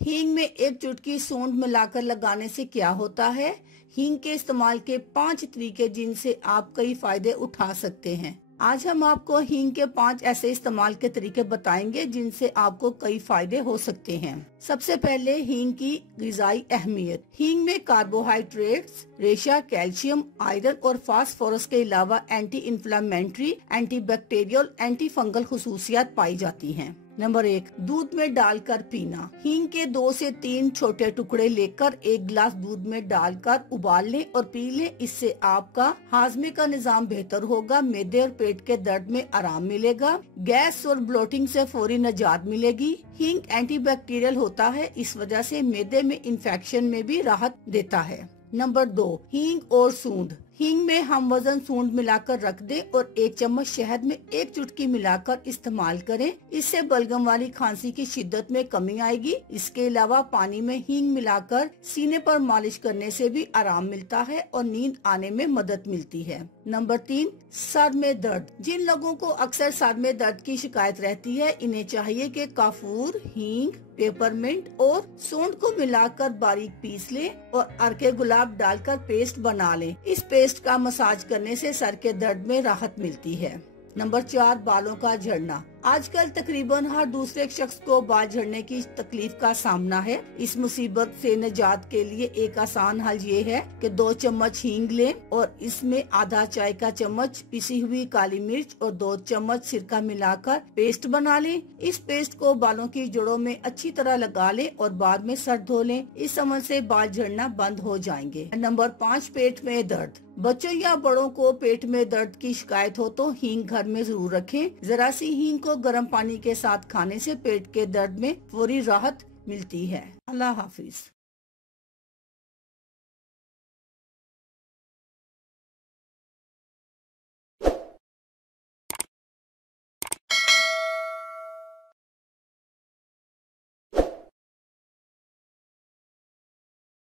हींग में एक चुटकी सूंड मिलाकर लगाने से क्या होता है? हींग के इस्तेमाल के 5 तरीके जिनसे आप कई फायदे उठा सकते हैं। आज हम आपको हींग के 5 ऐसे इस्तेमाल के तरीके बताएंगे जिनसे आपको कई फायदे हो सकते हैं। सबसे पहले हींग की ग़िज़ाई अहमियत। हींग में कार्बोहाइड्रेट्स, रेशा, कैल्शियम, आयरन और फास्फोरस के अलावा anti inflammatory, antibacterial, anti fungal खुसूसियात पाई जाती हैं। नंबर 1, दूध में डालकर पीना। हींग के 2 से 3 छोटे टुकड़े लेकर 1 गिलास दूध में डालकर उबाल लें और पी लें। इससे आपका हाजमे का निजाम बेहतर होगा, मैदे और पेट के दर्द में आराम मिलेगा, गैस और ब्लोटिंग से फौरी निजात मिलेगी। हींग एंटीबैक्टीरियल होता है, इस वजह से मैदे में इन्फेक्शन में भी राहत देता है। नंबर 2, हींग और सूंड। हींग में हम वजन सूंड मिलाकर रख दें और 1 चम्मच शहद में 1 चुटकी मिलाकर इस्तेमाल करें। इससे बलगम वाली खांसी की शिद्दत में कमी आएगी। इसके अलावा पानी में हींग मिलाकर सीने पर मालिश करने से भी आराम मिलता है और नींद आने में मदद मिलती है। नंबर 3, सर में दर्द। जिन लोगों को अक्सर सर में दर्द की शिकायत रहती है, इन्हें चाहिए कि काफूर, हींग, पेपरमिंट और सूंड को मिलाकर बारीक पीस लें और अर्के गुलाब डालकर पेस्ट बना लें। इस पेस्ट का मसाज करने से सर के दर्द में राहत मिलती है। नंबर 4, बालों का झड़ना। आजकल तकरीबन हर दूसरे शख्स को बाल झड़ने की तकलीफ का सामना है। इस मुसीबत से निजात के लिए एक आसान हल ये है कि 2 चम्मच हींग लें और इसमें आधा चाय का चम्मच पिसी हुई काली मिर्च और 2 चम्मच सिरका मिलाकर पेस्ट बना लें। इस पेस्ट को बालों की जड़ों में अच्छी तरह लगा लें और बाद में सर धो लें। इस अमल से बाल झड़ना बंद हो जाएंगे। नंबर 5, पेट में दर्द। बच्चों या बड़ों को पेट में दर्द की शिकायत हो तो हींग घर में जरूर रखें। जरा सी हींग को गर्म पानी के साथ खाने से पेट के दर्द में फौरी राहत मिलती है। अल्लाह हाफिज।